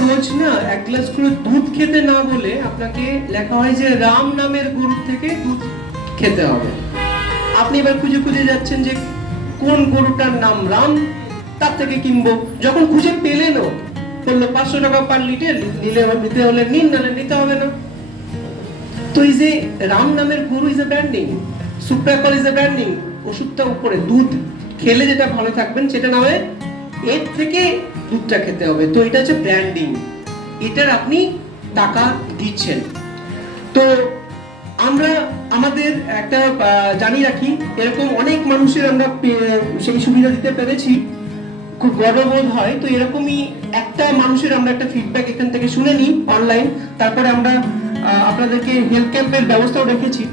রোজ না এক গ্লাস করে দুধ খেতে না বলে আপনাকে লেখা হয় যে রাম নামের গরুর থেকে দুধ খেতে হবে। আপনি এবার খুঁজে খুঁজে যাচ্ছেন যে কোন গরুটার নাম রাম, তার থেকে কিনবো। যখন খুঁজে পেলেনও, বললো 500 টাকা পার লিটার, নিতে হলে নিন, নাহলে নিতে হবে না। তো এই যে রাম নামের গরু ইজ এ ব্র্যান্ডিং, সুপ্রাকল ইজ এ ব্র্যান্ডিং। ওষুধটা উপরে, দুধ খেলে যেটা ভালো থাকবেন সেটা না হয় এর থেকে দুধটা খেতে হবে। তো এটা হচ্ছে ব্র্যান্ডিং, এটার আপনি টাকা দিচ্ছেন। তো আমরা আমাদের একটা জানিয়ে রাখি, এরকম অনেক মানুষের আমরা সেই সুবিধা দিতে পেরেছি, খুব গর্ববোধ হয়। তো এরকমই একটা মানুষের আমরা একটা ফিডব্যাক এখান থেকে শুনে নিই অনলাইন, তারপরে আমরা আপনাদেরকে হেলথ ক্যাম্পের ব্যবস্থাও রেখেছি।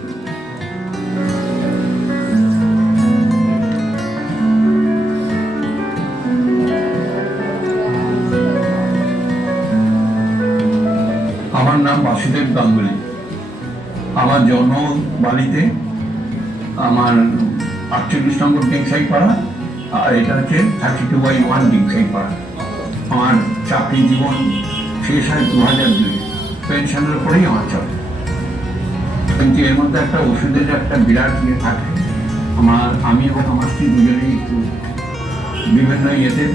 আমার নাম বাসুদেব গাঙ্গুলি। আমার জন্ম বাড়িতে, আমার 48 নম্বর ডিংসাই পাড়া, আর এটা হচ্ছে 32/1 ডিংসাই পাড়া। আমার চাকরি জীবন শেষ হয় 2002। পেনশনের পরেই আমার চলে, কিন্তু এর মধ্যে একটা ওষুধের একটা বিরাট ইয়ে থাকে। আমি এবং আমার স্ত্রী দুজনেই একটু বিভিন্ন ইয়েতে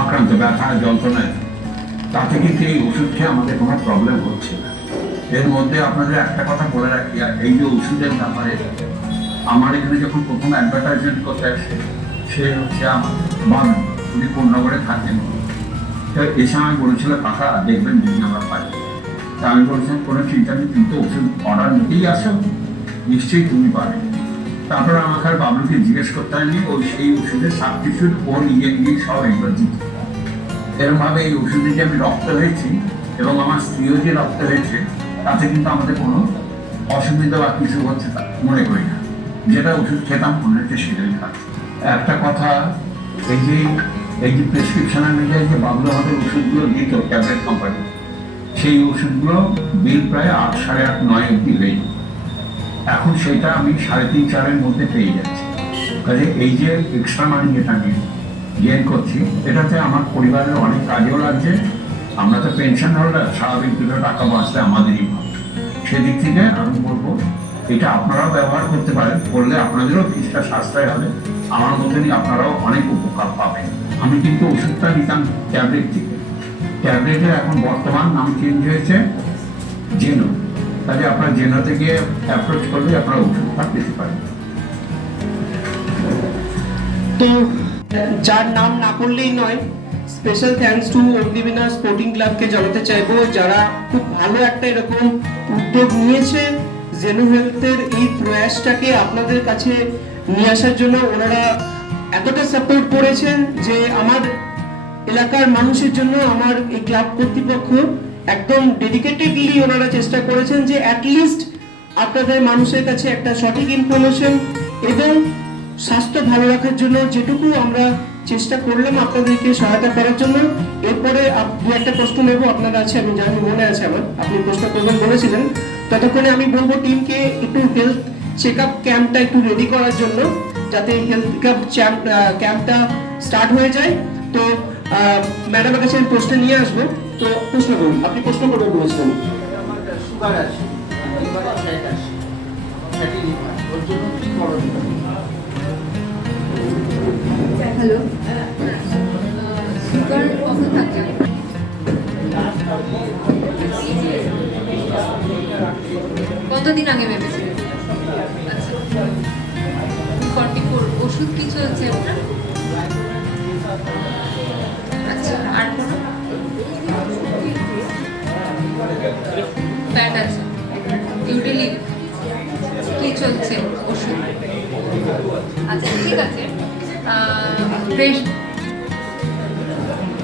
আক্রান্ত, ব্যথা যন্ত্রণায়। তাতে কিন্তু এই ওষুধ খেয়ে আমাদের কোনো প্রবলেম হচ্ছে না। এর মধ্যে আপনাদের একটা কথা বলে রাখি, এই যে ওষুধের ব্যাপারে আমার এখানে যখন প্রথম অ্যাডভার্টাইজমেন্ট করতে আসে, সে হচ্ছে আমার বাবা, উনি পূর্ণগরে থাকেন। এসে আমি বলেছিল, কাকা দেখবেন যদি আমরা পাই। তা আমি বলছিলাম কোনো চিন্তা নেই, কিন্তু ওষুধ অর্ডার নিতেই আসো, নিশ্চয়ই তুমি পাবে। তারপরে আমাকে আর বাবলুকে জিজ্ঞেস করতে হয়নি, ওই সেই ওষুধের সাবস্টিটিউট ও নিজে সব একবার দিত। এরকমভাবে এই ওষুধে যে আমি রক্ত হয়েছি এবং আমার স্ত্রীও যে রক্ত হয়েছে, তাতে কিন্তু আমাদের কোনো অসুবিধা বা কিছু হচ্ছে তা মনে করি না। যেটা ওষুধ খেতাম মনে হচ্ছে সেটাই খাচ্ছি। একটা কথা, এই যে প্রেসক্রিপশন অনুযায়ী যে বাবলু আমাদের ওষুধগুলো দিত ট্যাবলেট কোম্পানি, সেই ওষুধগুলো বিল প্রায় 8, 8.5, 9 অব্দি হয়ে যেত। এখন সেটা আমি 3.5, 4-এর মধ্যে পেয়ে যাচ্ছি। কাজে এই যে এক্সট্রা মানি যেটা আমি গেন করছি, এটাতে আমার পরিবারের অনেক কাজেও লাগছে। আমরা তো পেনশন হোল্ডার, স্বাভাবিক 2 টাকা বাঁচলে আমাদেরই ভালো। সেদিক থেকে আমি বলবো এটা আপনারাও ব্যবহার করতে পারেন, করলে আপনাদেরও কিছুটা সাশ্রয় হবে, আমার মতনই আপনারাও অনেক উপকার পাবেন। আমি কিন্তু ওষুধটা নিতাম ট্যাবলেট থেকে, ট্যাবলেটের এখন বর্তমান নাম চেঞ্জ হয়েছে জেনো। তাহলে আপনার জেনোতে গিয়ে অ্যাপ্রোচ করলে আপনারা ওষুধটা পেতে পারেন। তো যার নাম না করলেই নয়, special thanks to Agnibina sporting ক্লাবকে জানাতে চাইবো, যারা খুব ভালো একটা এরকম উদ্যোগ নিয়েছে জেনো হেলথের এই প্রয়াসটাকে আপনাদের কাছে নিয়ে আসার জন্য। ওনারা এতটা সাপোর্ট করেছেন যে আমার এলাকার মানুষের জন্য আমার এই ক্লাব কর্তৃপক্ষ একদম ডেডিকেটেডলি ওনারা চেষ্টা করেছেন যে অ্যাটলিস্ট আপনাদের মানুষের কাছে একটা সঠিক ইনফরমেশন এবং স্বাস্থ্য ভালো রাখার জন্য যেটুকু আমরা চেষ্টা করলাম আপনাদেরকে সহায়তা করার জন্য। এরপরে দু একটা প্রশ্ন নেব আপনার আছে, আমি জানি মনে আছে আমার, আপনি প্রশ্ন করবেন বলেছিলেন। ততক্ষণে আমি বলবো টিমকে একটু হেলথ চেক আপ ক্যাম্পটা একটু রেডি করার জন্য, যাতে হেলথ ক্যাম্পটা স্টার্ট হয়ে যায়। তো ম্যাডামের কাছে আমি প্রশ্ন নিয়ে আসবো। তো প্রশ্ন করুন, আপনি প্রশ্ন করবেন বলেছিলেন। সুগার আছে, ওর জন্য কি করণীয়? হ্যালো, সুগার কত থাকে? কতদিন আগে ভেবেছিলেন? আচ্ছা, 44 ওষুধ কি চলছে আপনার? আচ্ছা, আর কোনো ফ্যাট আছে? ইউটিলি কি চলছে ওষুধ? আচ্ছা, ঠিক আছে।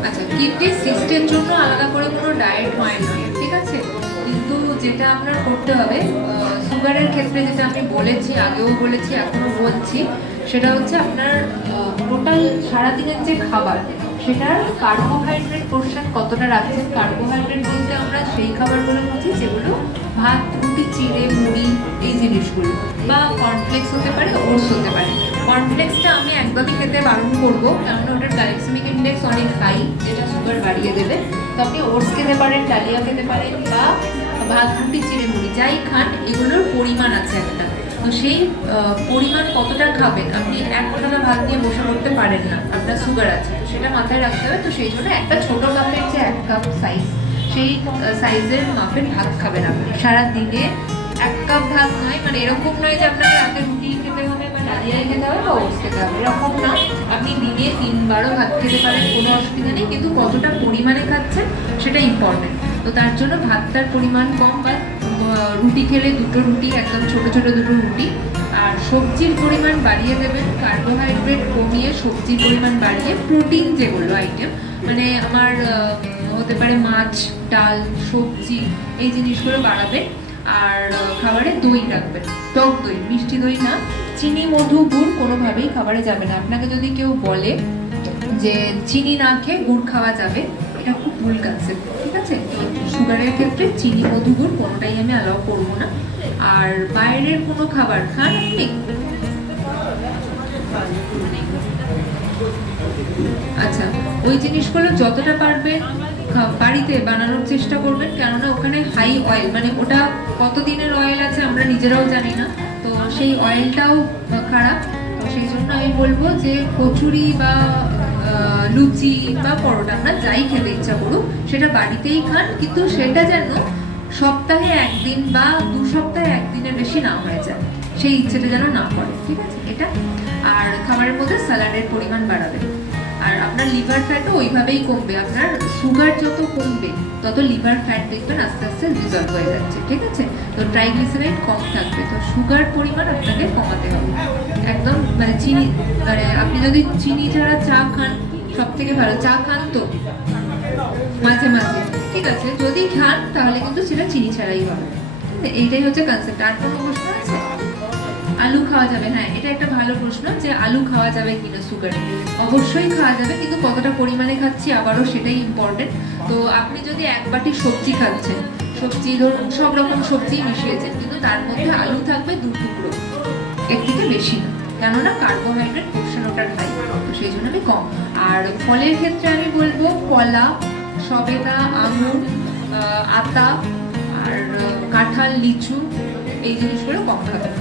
আচ্ছা, কিডনি সিস্টের জন্য আলাদা করে কোনো ডায়েট হয় না, ঠিক আছে? কিন্তু যেটা আপনার করতে হবে, সুগারের ক্ষেত্রে যেটা আমি বলেছি, আগেও বলেছি, এখনো বলছি, সেটা হচ্ছে আপনার টোটাল সারাদিনের যে খাবার, সেটার কার্বোহাইড্রেট পোর্শন কতটা রাখছেন। কার্বোহাইড্রেট বলতে আমরা সেই খাবারগুলো বুঝি যেগুলো ভাত, রুটি, চিড়ে, মুড়ি, এই জিনিসগুলো, বা কর্নফ্লেক্স হতে পারে, ওটস হতে পারে। কর্নফ্লেক্সটা আমি একদমই খেতে বারণ করবো, কেননা ওটার গ্লাইসেমিক ইন্ডেক্স অনেক হাই, যেটা সুগার বাড়িয়ে দেবে। তো আপনি ওটস খেতে পারেন, ডালিয়া খেতে পারেন, বা ভাত রুটি চিড়ে মুড়ি যাই খান, এগুলোর পরিমাণ আছে একটা। তো সেই পরিমাণ কতটা খাবেন, আপনি এক ফোঁটা ভাত নিয়ে বসে পড়তে পারেন না, আপনার সুগার আছে, তো সেটা মাথায় রাখতে হবে। তো সেই জন্য একটা ছোট কাপের যে 1 কাপ সাইজ, সেই সাইজের মাপের ভাত খাবেন আপনি সারা দিনে। 1 কাপ ভাত নয়, মানে এরকম নয় যে আপনাকে রাতে রুটি খেতে হবে বা ডালিয়াই খেতে হবে বা ওটস খেতে হবে, এরকম না। আপনি দিনে 3 বারও ভাত খেতে পারেন, কোনো অসুবিধা নেই, কিন্তু কতটা পরিমাণে খাচ্ছেন সেটা ইম্পর্টেন্ট। তো তার জন্য ভাতটার পরিমাণ কম, বা রুটি খেলে 2টো রুটি, একদম ছোট ছোট 2টো রুটি। আর সবজির পরিমাণ বাড়িয়ে দেবেন, কার্বোহাইড্রেট কমিয়ে সবজির পরিমাণ বাড়িয়ে প্রোটিন যেগুলো আইটেম, মানে আমার হতে পারে মাছ, ডাল, সবজি, এই জিনিসগুলো বাড়াবেন। আর খাবারে দই রাখবেন, টক দই, মিষ্টি দই না। চিনি, মধু, গুড় কোনোভাবেই খাবারে যাবে না। আপনাকে যদি কেউ বলে যে চিনি না খেয়ে গুড় খাওয়া যাবে, এটা খুব ভুল কনসেপ্ট, ঠিক আছে? তো সুগারের ক্ষেত্রে চিনি, মধু, গুড় কোনোটাই আমি অ্যালাউ করবো না। আর বাইরের কোনো খাবার খান আপনি, আচ্ছা, ওই জিনিসগুলো যতটা পারবেন বাড়িতে বানানোর চেষ্টা করবেন, কেননা ওখানে হাই অয়েল, মানে ওটা কতদিনের অয়েল আছে আমরা নিজেরাও জানি না, তো সেই অয়েলটাও খারাপ। তো সেই জন্য আমি বলবো যে কচুরি বা লুচি বা পরোটা, আপনার যাই খেতে ইচ্ছা করুক সেটা বাড়িতেই খান, কিন্তু সেটা যেন সপ্তাহে 1 দিন বা 2 সপ্তাহে 1 দিনের বেশি না হয়ে যায়, সেই ইচ্ছেটা যেন না করে, ঠিক আছে এটা। আর খাবারের মধ্যে স্যালাডের পরিমাণ বাড়াবেন। আর আপনার লিভার ফ্যাটও ওইভাবেই কমবে, আপনার সুগার যত কমবে তত লিভার ফ্যাট দেখবেন আস্তে আস্তে রিজলভ হয়ে যাচ্ছে, ঠিক আছে? তো ট্রাইগ্লিসারাইড কম থাকবে, তো সুগার পরিমাণ আপনাকে কমাতে হবে একদম। মানে চিনি, মানে আপনি যদি চিনি ছাড়া চা খান সব থেকে ভালো, চা খান তো মাঝে মাঝে, ঠিক আছে, যদি খান তাহলে কিন্তু সেটা চিনি ছাড়াই হবে। এইটাই হচ্ছে কনসেপ্ট। আর কোনো প্রশ্ন আছে? আলু খাওয়া যাবে, হ্যাঁ এটা একটা ভালো প্রশ্ন, যে আলু খাওয়া যাবে কিনা সুগারে। অবশ্যই খাওয়া যাবে, কিন্তু কতটা পরিমাণে খাচ্ছি আবারও সেটাই ইম্পর্টেন্ট। তো আপনি যদি 1 বাটি সবজি খাচ্ছেন, সবজি ধরুন সব রকম সবজি মিশিয়েছেন, কিন্তু তার মধ্যে আলু থাকবে 2 টুকরো, এর থেকে বেশি না, কেননা কার্বোহাইড্রেট পোর্শন ওটার হাই, তো সেই জন্য আমি কম। আর ফলের ক্ষেত্রে আমি বলবো কলা, সবেদা, আঙুর, আতা, আর কাঁঠাল, লিচু, এই জিনিসগুলো কম খাবেন।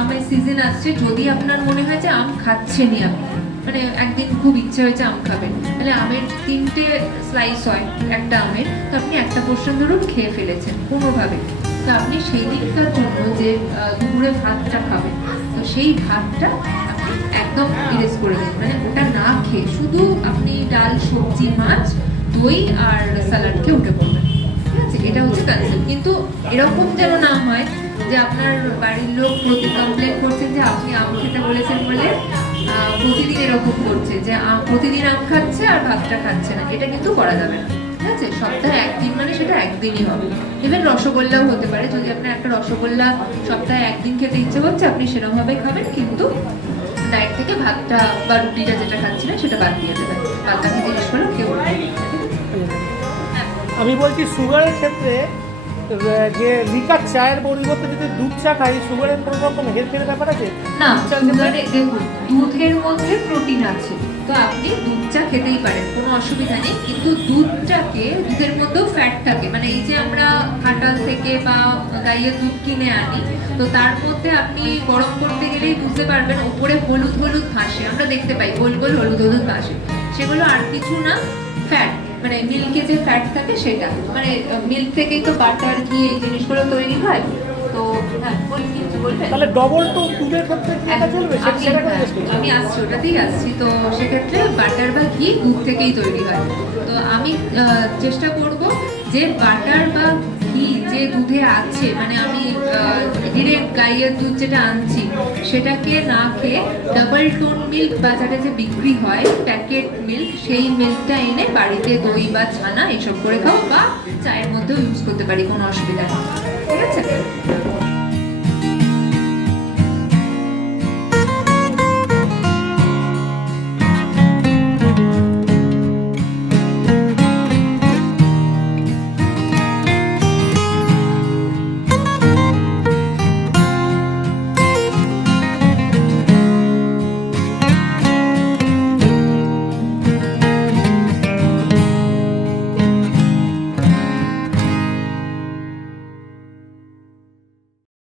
আমের সিজন আসছে, যদি আপনার মনে হয় যে আম খাচ্ছেনই আপনি, মানে একদিন খুব ইচ্ছে হয়েছে আম খাবেন, তাহলে আমের 3টে স্লাইস হয় একটা আমের, তো আপনি একটা পোর্শন ধরুন খেয়ে ফেলেছেন কোনোভাবে, তো আপনি সেই দিকটার জন্য যে দুপুরে ভাতটা খাবেন, তো সেই ভাতটা আপনি একদম ইরেজ করে দিন, মানে ওটা না খেয়ে শুধু আপনি ডাল, সবজি, মাছ, দই আর স্যালাড খেয়ে উঠে পড়বেন, ঠিক আছে? এটা হচ্ছে কনসেপ্ট। কিন্তু এরকম যেন না হয় যে আপনার বাড়ির লোক কমপ্লেন করছেন যে আপনি আম খেতে বলেছেন বলে প্রতিদিন এরকম করছে যে প্রতিদিন আম খাচ্ছে আর ভাতটা খাচ্ছে না, এটা কিন্তু করা যাবে না, ঠিক আছে? সপ্তাহে 1 দিন মানে সেটা 1 দিনই হবে। ইভেন রসগোল্লাও হতে পারে, যদি আপনার একটা রসগোল্লা সপ্তাহে 1 দিন খেতে ইচ্ছে করছে, আপনি সেরকমভাবে খাবেন, কিন্তু ডায়েট থেকে ভাতটা বা রুটিটা যেটা খাচ্ছিলেন সেটা বাদ দিয়ে দেবেন, বাদবাকি জিনিসগুলো খেয়ে উঠবেন। আমি বলছি সুগারের ক্ষেত্রে যে লিকার চায়ের পরিবর্তে যদি দুধ চা খাই, সুগারের কোনো রকম হেলথের ব্যাপার আছে? না, সুগারে দেখুন দুধের মধ্যে প্রোটিন আছে, তো আপনি দুধ চা খেতেই পারেন, কোনো অসুবিধা নেই। কিন্তু দুধের মধ্যেও ফ্যাট থাকে, মানে এই যে আমরা কাঁঠাল থেকে বা গাইয়ের দুধ কিনে আনি, তো তার মধ্যে আপনি গরম করতে গেলেই বুঝতে পারবেন ওপরে হলুদ হলুদ ভাসে, আমরা দেখতে পাই গোল গোল হলুদ হলুদ ভাসে, সেগুলো আর কিছু না, ফ্যাট, মানে মিল্কে যে ফ্যাট থাকে সেটা, মানে মিল্ক থেকেই তো বাটার, ঘি, এই জিনিসগুলো তৈরি হয়। তো হ্যাঁ, তাহলে ডবল তো দুধের ক্ষেত্রে এটা চলবে, আমি আসছি, ওটাতেই আসছি। তো সেক্ষেত্রে বাটার বা ঘি দুধ থেকেই তৈরি হয়, তো আমি চেষ্টা করব যে বাটার বা ঘি যে দুধে আছে, মানে আমি ডিরেক্ট গাইয়ের দুধ যেটা আনছি সেটাকে না খেয়ে ডাবল টোন মিল্ক বাজারে যে বিক্রি হয় প্যাকেট মিল্ক, সেই মিল্কটা এনে বাড়িতে দই বা ছানা এসব করে খাও, বা চায়ের মধ্যেও ইউজ করতে পারি, কোনো অসুবিধা নেই, ঠিক আছে?